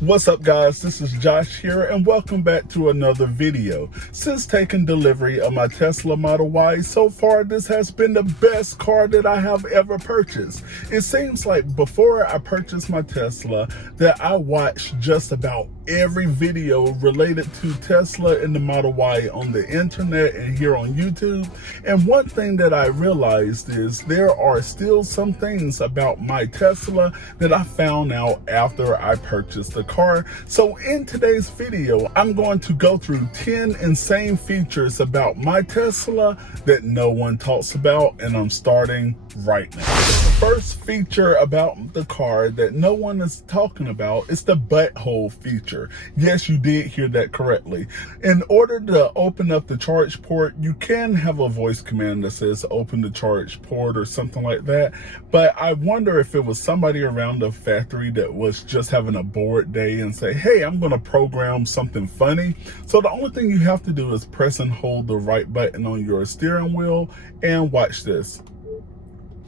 What's up, guys? This is Josh here, and welcome back to another video. Since taking delivery of my Tesla Model Y, so far this has been the best car that I have ever purchased. It seems like before I purchased my Tesla that I watched just about every video related to Tesla and the Model Y on the internet and here on YouTube. And one thing that I realized is there are still some things about my Tesla that I found out after I purchased the car. So in today's video, I'm going to go through 10 insane features about my Tesla that no one talks about, and I'm starting right now. The first feature about the car that no one is talking about is the butthole feature. Yes, you did hear that correctly. In order to open up the charge port, you can have a voice command that says open the charge port or something like that. But I wonder if it was somebody around the factory that was just having a bored day and say, hey, I'm going to program something funny. So the only thing you have to do is press and hold the right button on your steering wheel and watch this.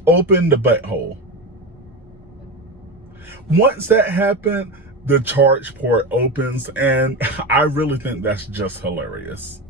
Open the butthole. Once that happened, the charge port opens, and I really think that's just hilarious.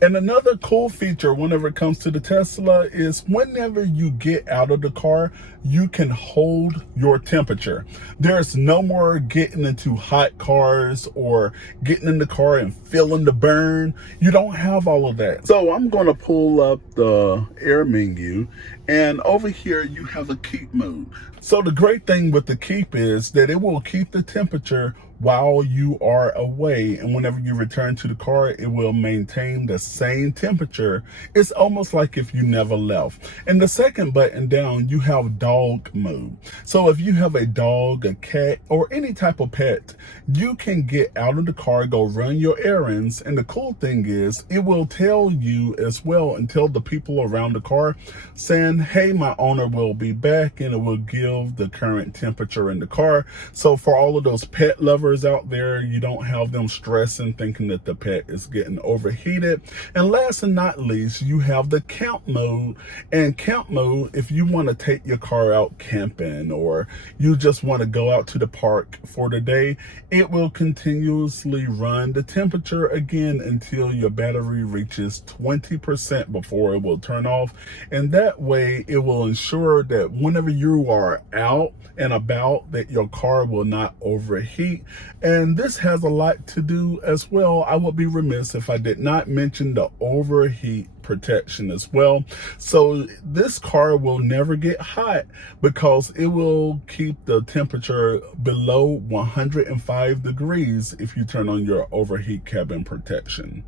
And another cool feature whenever it comes to the Tesla is whenever you get out of the car, you can hold your temperature. There's no more getting into hot cars or getting in the car and feeling the burn. You don't have all of that. So I'm going to pull up the air menu, and over here you have a keep mode. So the great thing with the keep is that it will keep the temperature while you are away, and whenever you return to the car, it will maintain the same temperature. It's almost like if you never left. And the second button down, you have dog mode. So if you have a dog, a cat, or any type of pet, you can get out of the car, go run your errands, and the cool thing is it will tell you as well and tell the people around the car saying, hey, my owner will be back, and it will give the current temperature in the car. So for all of those pet lovers out there, you don't have them stressing thinking that the pet is getting overheated. And last and not least, you have the count mode. And count mode, if you want to take your car out camping or you just want to go out to the park for the day, it will continuously run the temperature again until your battery reaches 20% before it will turn off. And that way it will ensure that whenever you are out and about, that your car will not overheat. And this has a lot to do as well. I would be remiss if I did not mention the overheat protection as well. So this car will never get hot because it will keep the temperature below 105 degrees if you turn on your overheat cabin protection.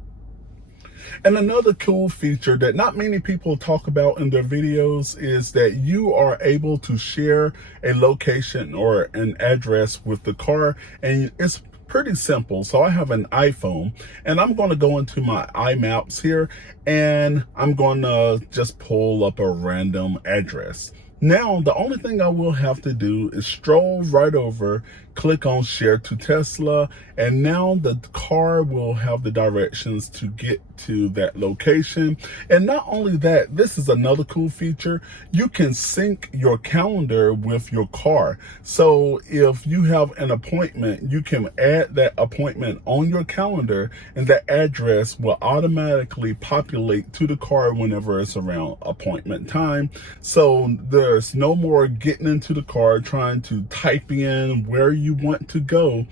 And another cool feature that not many people talk about in their videos is that you are able to share a location or an address with the car, and it's pretty simple. So I have an iPhone, and I'm going to go into my iMaps here, and I'm going to just pull up a random address. Now, the only thing I will have to do is stroll right over, click on Share to Tesla, and now the car will have the directions to get to that location. And not only that, this is another cool feature. You can sync your calendar with your car. So if you have an appointment, you can add that appointment on your calendar, and that address will automatically populate to the car whenever it's around appointment time. So there's no more getting into the car trying to type in where you want to go.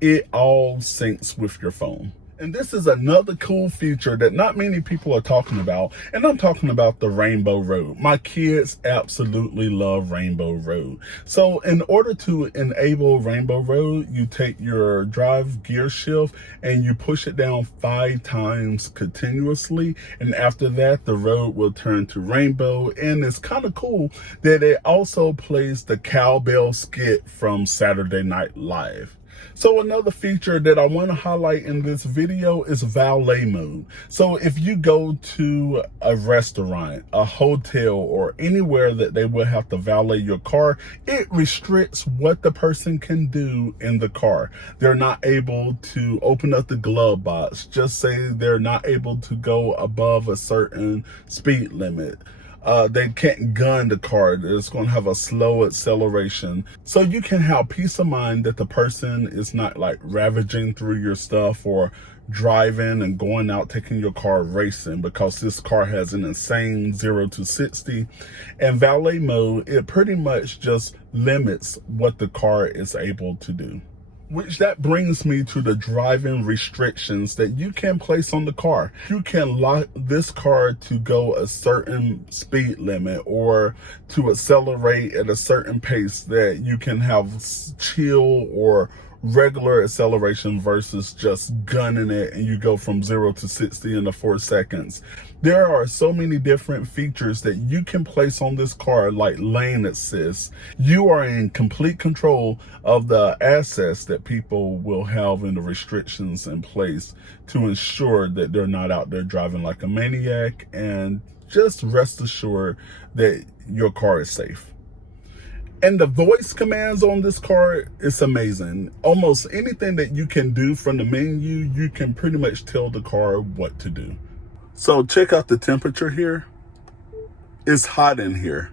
It all syncs with your phone. And this is another cool feature that not many people are talking about, and I'm talking about the Rainbow Road. My kids absolutely love Rainbow Road. So in order to enable Rainbow Road, you take your drive gear shift and you push it down 5 times continuously, and after that the road will turn to rainbow. And it's kind of cool that it also plays the cowbell skit from Saturday Night Live. So another feature that I want to highlight in this video is Valet Mode. So if you go to a restaurant, a hotel, or anywhere that they will have to valet your car, it restricts what the person can do in the car. They're not able to open up the glove box. Just say they're not able to go above a certain speed limit. They can't gun the car. It's going to have a slow acceleration. So you can have peace of mind that the person is not like ravaging through your stuff or driving and going out taking your car racing, because this car has an insane 0 to 60. And valet mode, it pretty much just limits what the car is able to do. Which that brings me to the driving restrictions that you can place on the car. You can lock this car to go a certain speed limit or to accelerate at a certain pace that you can have chill or regular acceleration versus just gunning it and you go from 0 to 60 in 4 seconds. There are so many different features that you can place on this car, like lane assist. You are in complete control of the assets that people will have and the restrictions in place to ensure that they're not out there driving like a maniac, and just rest assured that your car is safe. And the voice commands on this car is amazing. Almost anything that you can do from the menu, you can pretty much tell the car what to do. So check out the temperature here. It's hot in here.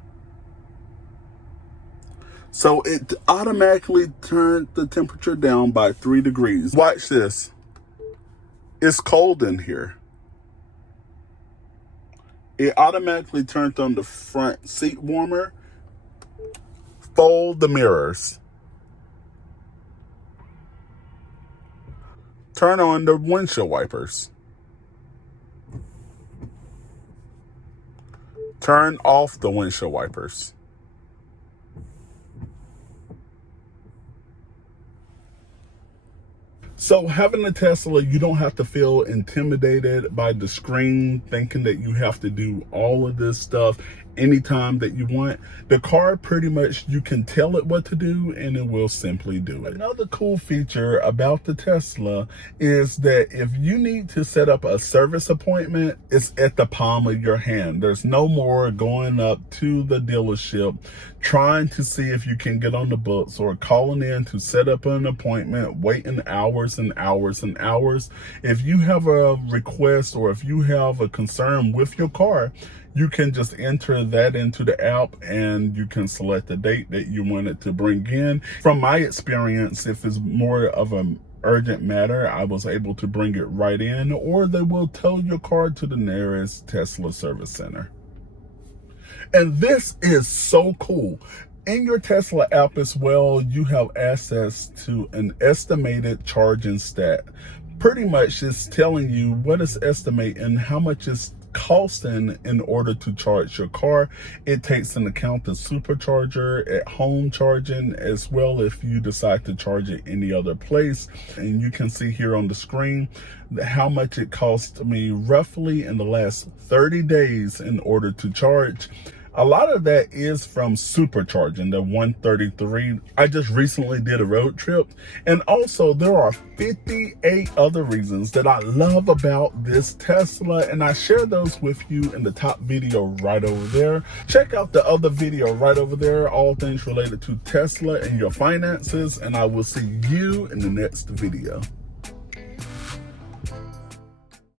So it automatically turned the temperature down by 3 degrees. Watch this. It's cold in here. It automatically turned on the front seat warmer. Fold the mirrors. Turn on the windshield wipers. Turn off the windshield wipers. So having a Tesla, you don't have to feel intimidated by the screen, thinking that you have to do all of this stuff anytime that you want. The car, pretty much, you can tell it what to do and it will simply do it. Another cool feature about the Tesla is that if you need to set up a service appointment, it's at the palm of your hand. There's no more going up to the dealership, trying to see if you can get on the books, or calling in to set up an appointment, waiting hours and hours and hours. If you have a request or if you have a concern with your car, you can just enter that into the app and you can select the date that you want it to bring in. From my experience, if it's more of an urgent matter, I was able to bring it right in, or they will tow your car to the nearest Tesla service center. And this is so cool. In your Tesla app as well, you have access to an estimated charging stat. Pretty much it's telling you what is estimating, how much is costing in order to charge your car. It takes into account the supercharger at home charging, as well if you decide to charge it any other place. And you can see here on the screen how much it cost me roughly in the last 30 days in order to charge. A lot of that is from supercharging, the 133. I just recently did a road trip. And also there are 58 other reasons that I love about this Tesla. And I share those with you in the top video right over there. Check out the other video right over there, all things related to Tesla and your finances. And I will see you in the next video.